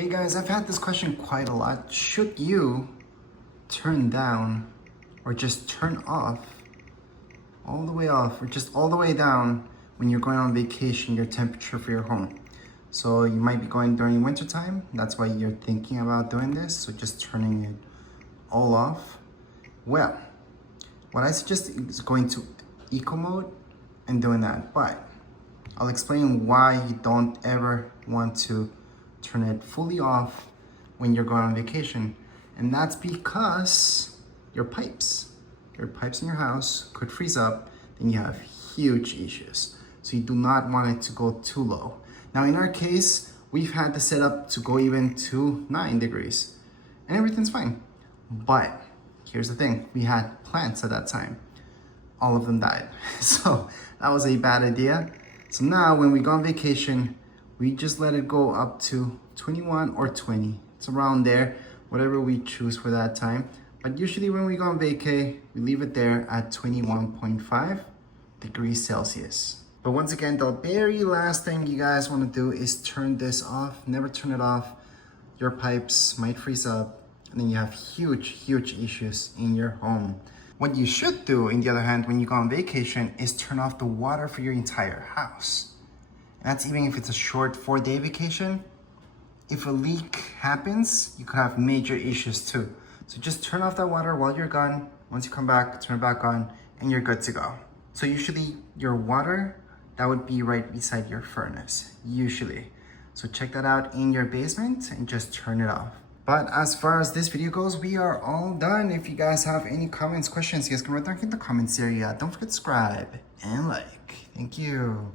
Hey guys, I've had this question quite a lot. Should you turn down or just turn off, all the way off or just all the way down when you're going on vacation, your temperature for your home? So you might be going during winter time. That's why you're thinking about doing this. So just turning it all off. Well, what I suggest is going to eco mode and doing that. But I'll explain why you don't ever want to turn it fully off when you're going on vacation. And that's because your pipes in your house could freeze up, then you have huge issues. So you do not want it to go too low. Now in our case, we've had the setup to go even to 9 degrees and everything's fine. But here's the thing, we had plants at that time. All of them died. So that was a bad idea. So now when we go on vacation, we just let it go up to 21 or 20. It's around there, whatever we choose for that time. But usually when we go on vacay, we leave it there at 21.5 degrees Celsius. But once again, the very last thing you guys want to do is turn this off. Never turn it off. Your pipes might freeze up and then you have huge issues in your home. What you should do, on the other hand, when you go on vacation is turn off the water for your entire house. And that's even if it's a short 4-day vacation. If a leak happens, you could have major issues too. So just turn off that water while you're gone. Once you come back, turn it back on and you're good to go. So usually your water, that would be right beside your furnace, usually. So check that out in your basement and just turn it off. But as far as this video goes, we are all done. If you guys have any comments, questions, you guys can write down in the comments area. Don't forget to subscribe and like. Thank you.